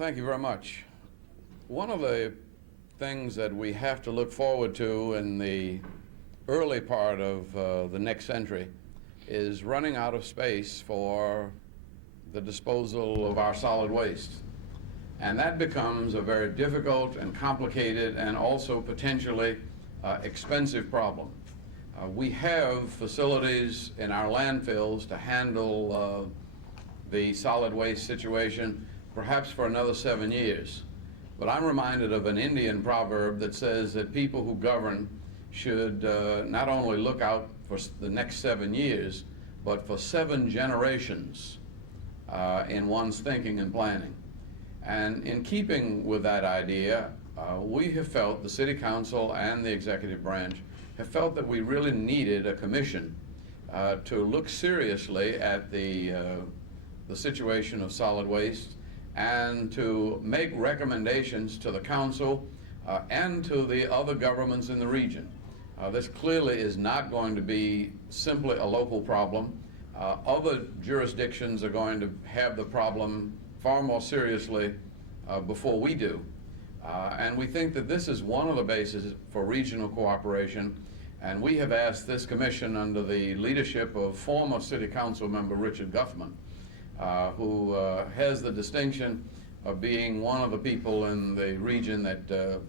thank you very much. One of the things that we have to look forward to in the early part of the next century is running out of space for the disposal of our solid waste. And that becomes a very difficult and complicated and also potentially expensive problem. We have facilities in our landfills to handle the solid waste situation perhaps for another 7 years. But I'm reminded of an Indian proverb that says that people who govern should not only look out for the next 7 years, but for 7 generations in one's thinking and planning. And in keeping with that idea, we have felt, the City Council and the executive branch, have felt that we really needed a commission to look seriously at the situation of solid waste and to make recommendations to the council and to the other governments in the region. This clearly is not going to be simply a local problem. Other jurisdictions are going to have the problem far more seriously before we do. And we think that this is one of the bases for regional cooperation, and we have asked this commission under the leadership of former City Council member Richard Guthman, who has the distinction of being one of the people in the region that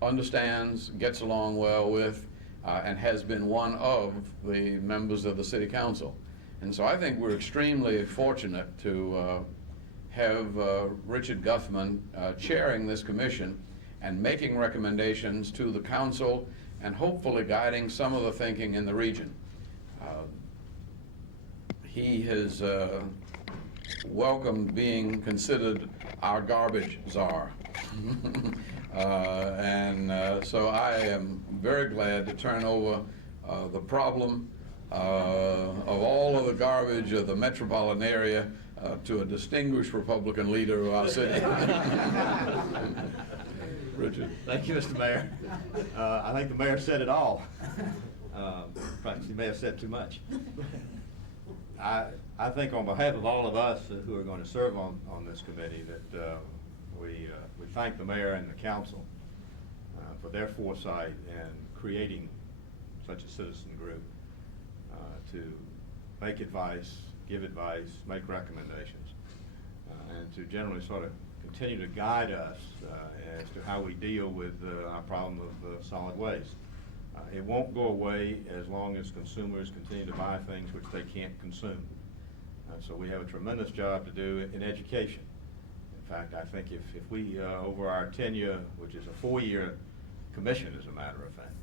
understands, gets along well with, and has been one of the members of the City Council. And so I think we're extremely fortunate to have Richard Guthman chairing this commission and making recommendations to the council and hopefully guiding some of the thinking in the region. He has welcomed being considered our garbage czar. So I am very glad to turn over the problem of all of the garbage of the metropolitan area to a distinguished Republican leader of our city. Richard. Thank you, Mr. Mayor. I think the mayor said it all. Perhaps he may have said too much. I think on behalf of all of us who are going to serve on this committee that we thank the mayor and the council for their foresight in creating such a citizen group to make advice, give advice, make recommendations, and to generally sort of continue to guide us as to how we deal with our problem of solid waste. It won't go away as long as consumers continue to buy things which they can't consume. So we have a tremendous job to do in education. In fact, I think if we, over our tenure, which is a 4-year commission as a matter of fact,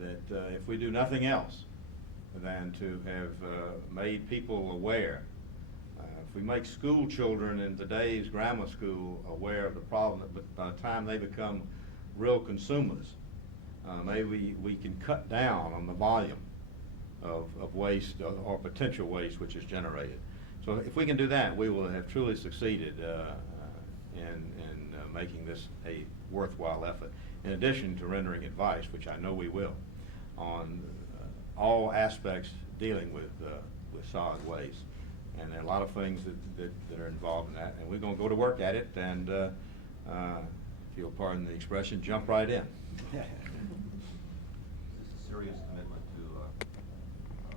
that if we do nothing else than to have made people aware, if we make school children in today's grammar school aware of the problem, but by the time they become real consumers, maybe we can cut down on the volume of waste or potential waste which is generated. So if we can do that, we will have truly succeeded in making this a worthwhile effort, in addition to rendering advice, which I know we will, on all aspects dealing with solid waste. And there are a lot of things that are involved in that, and we're going to go to work at it and, if you'll pardon the expression, jump right in. Is this a serious commitment to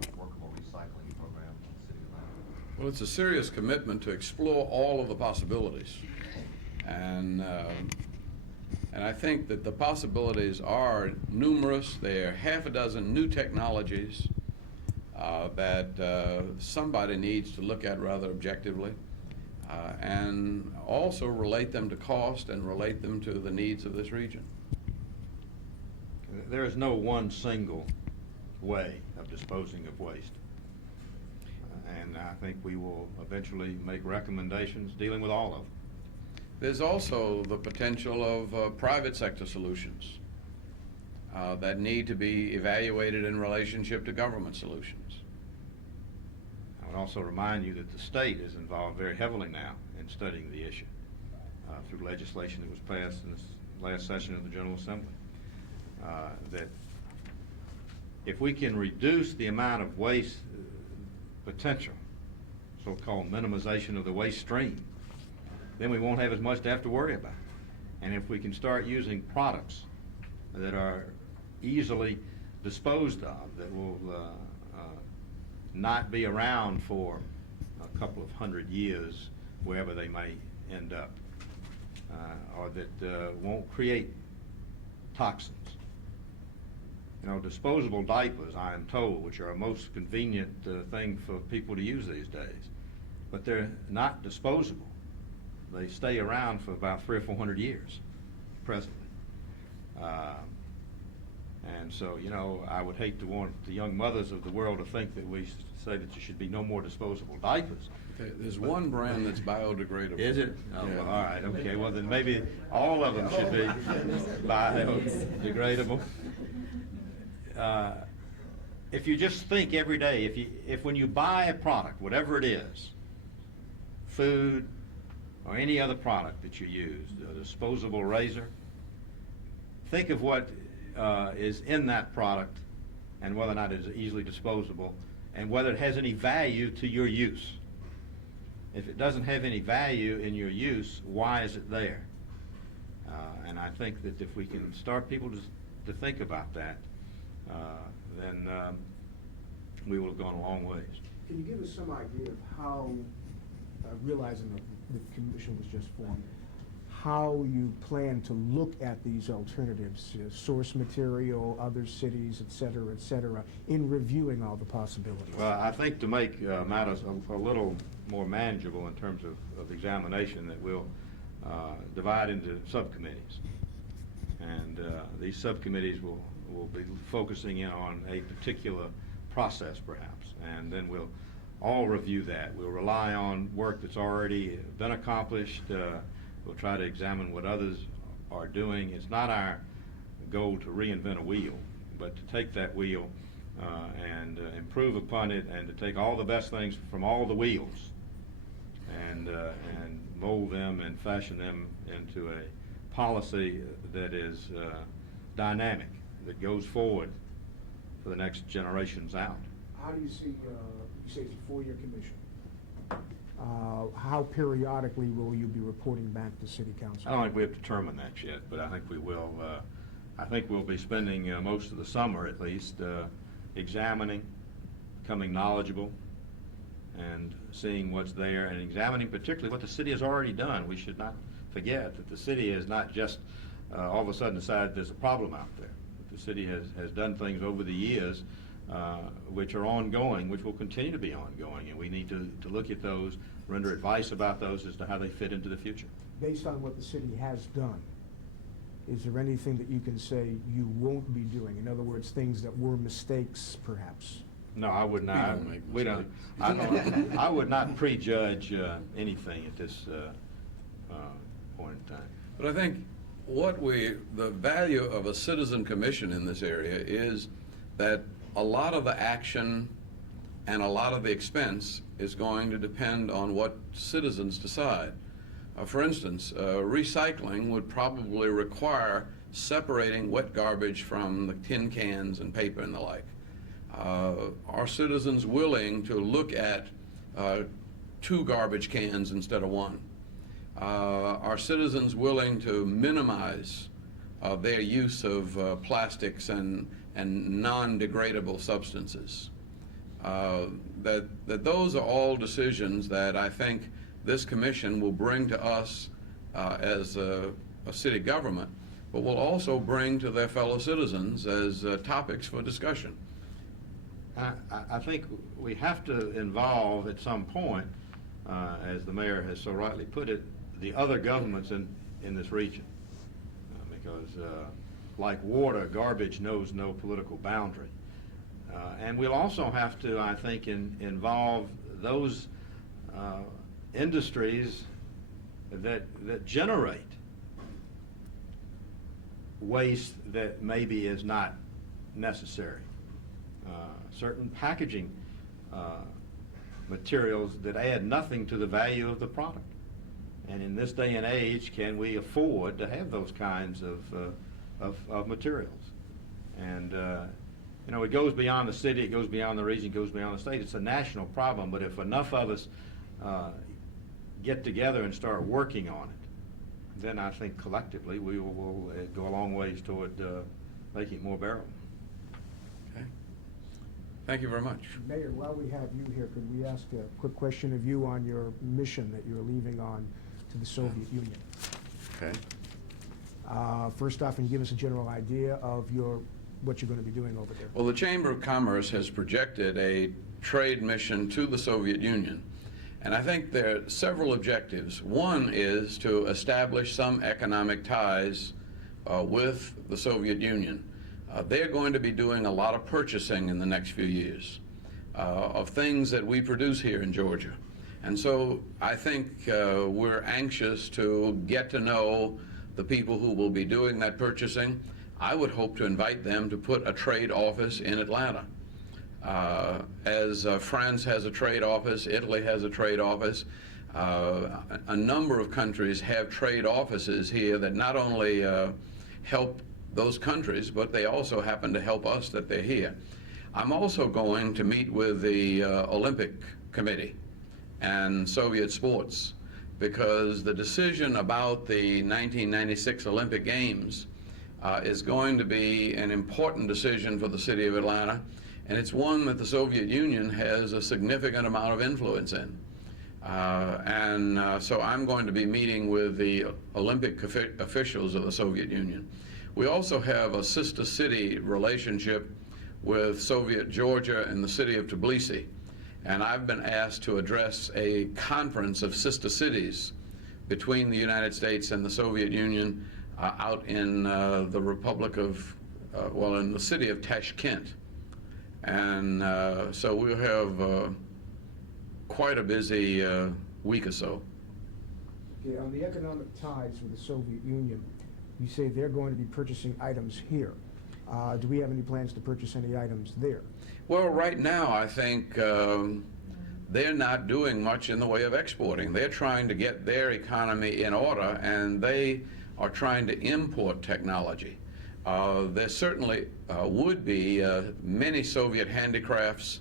a workable recycling program in the city of Atlanta? Well, it's a serious commitment to explore all of the possibilities. And I think that the possibilities are numerous. There are half a dozen new technologies that somebody needs to look at rather objectively, and also relate them to cost and relate them to the needs of this region. There is no one single way of disposing of waste. And I think we will eventually make recommendations dealing with all of them. There's also the potential of private sector solutions that need to be evaluated in relationship to government solutions. I would also remind you that the state is involved very heavily now in studying the issue through legislation that was passed in this last session of the General Assembly. That if we can reduce the amount of waste potential, so-called minimization of the waste stream, then we won't have as much to have to worry about. And if we can start using products that are easily disposed of, that will not be around for a couple of 100 years, wherever they may end up, or that won't create toxins. You know, disposable diapers, I am told, which are a most convenient thing for people to use these days, but they're not disposable. They stay around for about 300 or 400 years presently. And so, you know, I would hate to want the young mothers of the world to think that we say that there should be no more disposable diapers. Okay, there's one brand that's biodegradable. Is it? Oh, Yeah. well, all right, okay. Well, then maybe all of them should be biodegradable. If you just think every day, if when you buy a product, whatever it is, food or any other product that you use, a disposable razor, think of what is in that product and whether or not it is easily disposable and whether it has any value to your use. If it doesn't have any value in your use, why is it there? And I think that if we can start people to think about that, then we will have gone a long ways. Can you give us some idea of how, realizing that the commission was just formed, how you plan to look at these alternatives, source material, other cities, et cetera, in reviewing all the possibilities? Well, I think to make matters a little more manageable in terms of examination, that we'll divide into subcommittees. And these subcommittees will be focusing in on a particular process, perhaps, and then we'll all review that. We'll rely on work that's already been accomplished. We'll try to examine what others are doing. It's not our goal to reinvent a wheel, but to take that wheel and improve upon it, and to take all the best things from all the wheels and mold them and fashion them into a policy that is dynamic, that goes forward for the next generations out. How do you see, you say it's a 4-year commission. How periodically will you be reporting back to City Council? I don't think we have determined that yet, but I think we will. I think we'll be spending most of the summer, at least, examining, becoming knowledgeable, and seeing what's there, and examining particularly what the city has already done. We should not forget that the city has not just all of a sudden decided there's a problem out there. The city has done things over the years which are ongoing, which will continue to be ongoing, and we need to look at those, render advice about those as to how they fit into the future. Based on what the city has done, is there anything that you can say you won't be doing? In other words, things that were mistakes, perhaps? No, I would not. We don't make I would not prejudge anything at this point in time. But I think the value of a citizen commission in this area is that a lot of the action and a lot of the expense is going to depend on what citizens decide. For instance, recycling would probably require separating wet garbage from the tin cans and paper and the like. Are citizens willing to look at 2 garbage cans instead of 1? Are citizens willing to minimize their use of plastics and non-degradable substances? That those are all decisions that I think this commission will bring to us as a city government, but will also bring to their fellow citizens as topics for discussion. I think we have to involve at some point, as the mayor has so rightly put it, the other governments in this region, because like water, garbage knows no political boundary. And we'll also have to, I think, involve those industries that generate waste that maybe is not necessary. Certain packaging materials that add nothing to the value of the product. And in this day and age, can we afford to have those kinds of materials? And you know, it goes beyond the city, it goes beyond the region, it goes beyond the state. It's a national problem, but if enough of us get together and start working on it, then I think collectively we will go a long ways toward making it more bearable. Okay. Thank you very much. Mayor, while we have you here, could we ask a quick question of you on your mission that you're leaving on to the Soviet Union? Okay. First off, can you give us a general idea of what you're going to be doing over there? Well, the Chamber of Commerce has projected a trade mission to the Soviet Union. And I think there are several objectives. One is to establish some economic ties with the Soviet Union. They're going to be doing a lot of purchasing in the next few years of things that we produce here in Georgia. And so I think we're anxious to get to know the people who will be doing that purchasing. I would hope to invite them to put a trade office in Atlanta. As France has a trade office, Italy has a trade office. A number of countries have trade offices here that not only help those countries, but they also happen to help us that they're here. I'm also going to meet with the Olympic Committee and Soviet sports, because the decision about the 1996 Olympic Games is going to be an important decision for the city of Atlanta, and it's one that the Soviet Union has a significant amount of influence in. So I'm going to be meeting with the Olympic officials of the Soviet Union. We also have a sister city relationship with Soviet Georgia and the city of Tbilisi. And I've been asked to address a conference of sister cities between the United States and the Soviet Union out in the Republic of, in the city of Tashkent. And so we'll have quite a busy week or so. Okay, on the economic ties with the Soviet Union, you say they're going to be purchasing items here. Do we have any plans to purchase any items there? Well, right now, I think they're not doing much in the way of exporting. They're trying to get their economy in order, and they are trying to import technology. There certainly would be many Soviet handicrafts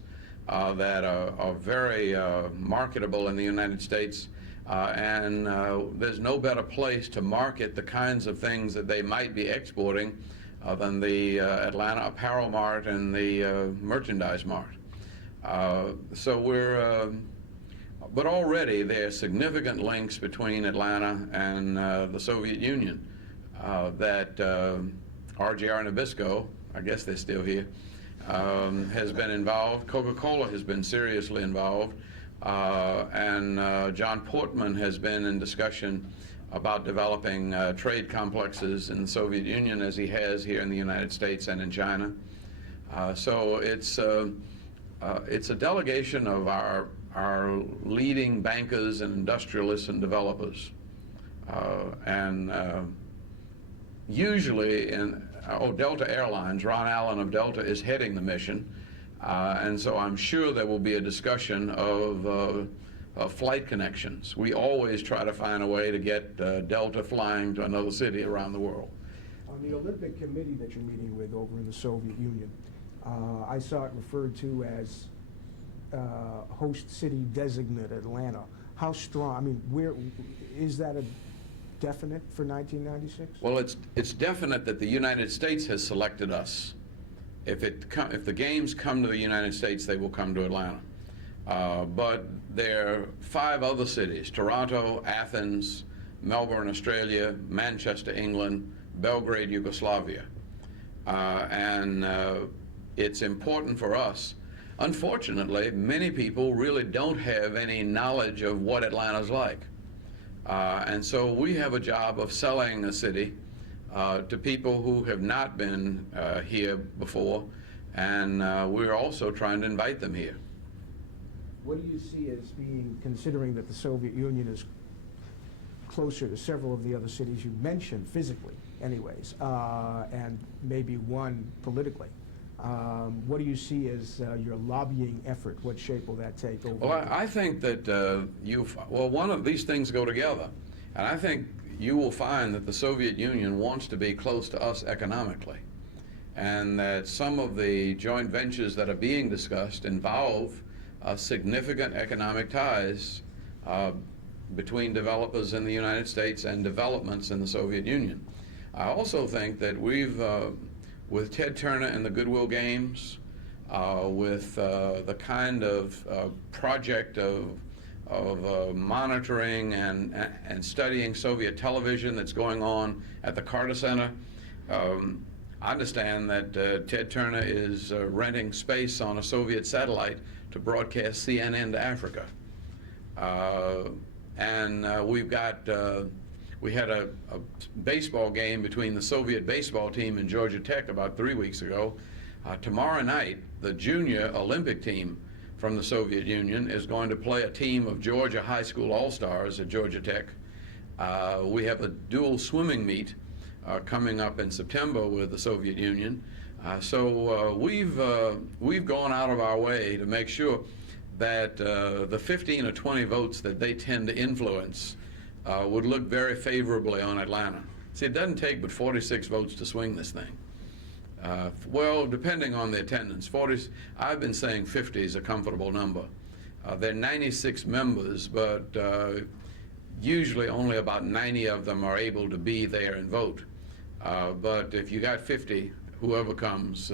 that are very marketable in the United States, and there's no better place to market the kinds of things that they might be exporting than the Atlanta Apparel Mart and the Merchandise Mart. But already there are significant links between Atlanta and the Soviet Union that RJR Nabisco, I guess they're still here, has been involved. Coca-Cola has been seriously involved, and John Portman has been in discussion about developing trade complexes in the Soviet Union as he has here in the United States and in China. So it's a delegation of our leading bankers and industrialists and developers. Usually Delta Airlines, Ron Allen of Delta is heading the mission, and so I'm sure there will be a discussion of flight connections. We always try to find a way to get Delta flying to another city around the world. On the Olympic Committee that you're meeting with over in the Soviet Union, I saw it referred to as host city designate Atlanta. How strong, I mean, where is that a definite for 1996? Well, it's definite that the United States has selected us. If the games come to the United States, they will come to Atlanta. But there are 5 other cities: Toronto, Athens, Melbourne, Australia, Manchester, England, Belgrade, Yugoslavia. It's important for us. Unfortunately, many people really don't have any knowledge of what Atlanta's like. And so we have a job of selling the city to people who have not been here before, and we're also trying to invite them here. What do you see as being, considering that the Soviet Union is closer to several of the other cities you mentioned, physically anyways, and maybe one politically, what do you see as your lobbying effort? What shape will that take over? Well, I think that one of these things go together, and I think you will find that the Soviet Union wants to be close to us economically, and that some of the joint ventures that are being discussed involve significant economic ties between developers in the United States and developments in the Soviet Union. I also think that we've, with Ted Turner and the Goodwill Games, with the kind of project of monitoring and studying Soviet television that's going on at the Carter Center, I understand that Ted Turner is renting space on a Soviet satellite to broadcast CNN to Africa. We had a baseball game between the Soviet baseball team and Georgia Tech about 3 weeks ago. Tomorrow night, the junior Olympic team from the Soviet Union is going to play a team of Georgia high school all-stars at Georgia Tech. We have a dual swimming meet coming up in September with the Soviet Union. So we've gone out of our way to make sure that the 15 or 20 votes that they tend to influence would look very favorably on Atlanta. See, it doesn't take but 46 votes to swing this thing. Well, depending on the attendance, I've been saying 50 is a comfortable number. There are 96 members, but usually only about 90 of them are able to be there and vote. But if you got 50, whoever comes,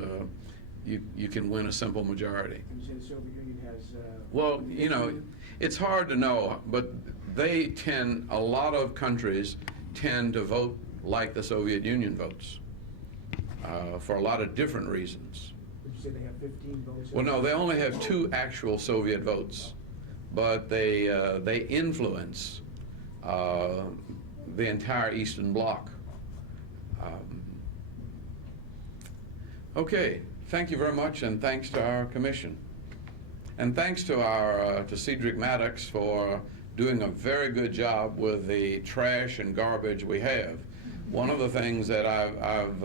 you can win a simple majority. You said the Soviet Union has... Well, you know, it's hard to know, but a lot of countries tend to vote like the Soviet Union votes. For a lot of different reasons. Did you say they have 15 votes? Well, no, they only have 2 actual Soviet votes, but they influence the entire Eastern Bloc. Okay, thank you very much, and thanks to our commission, and thanks to to Cedric Maddox for doing a very good job with the trash and garbage we have. One of the things that I've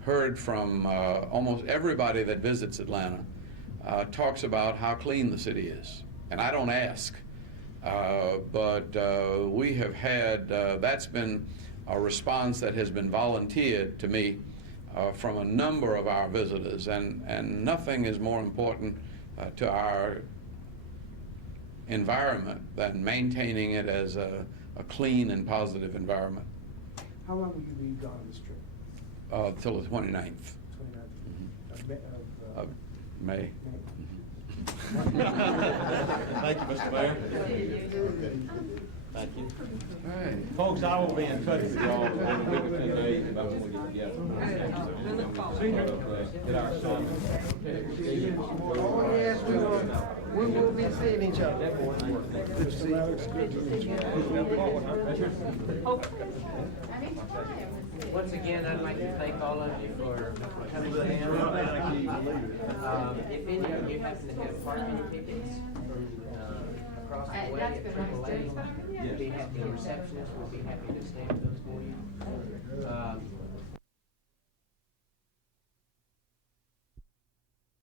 heard from almost everybody that visits Atlanta talks about how clean the city is. And I don't ask, but we have had, that's been a response that has been volunteered to me from a number of our visitors, and nothing is more important to our environment than maintaining it as a clean and positive environment. How long will you be gone on this trip? Till the 29th 29th of May. Thank you, Mr. Mayor. Thank you. All right. Folks, I will be in touch with y'all in a week or 10 days about when we get together. Get our assignment. Oh, yes, we will be seeing each other. Good to see Once again, I'd like to thank all of you for coming down. If any of you happen to have parking tickets from across the way at AAA, we'd be happy, the receptionist would be happy to stamp those for you.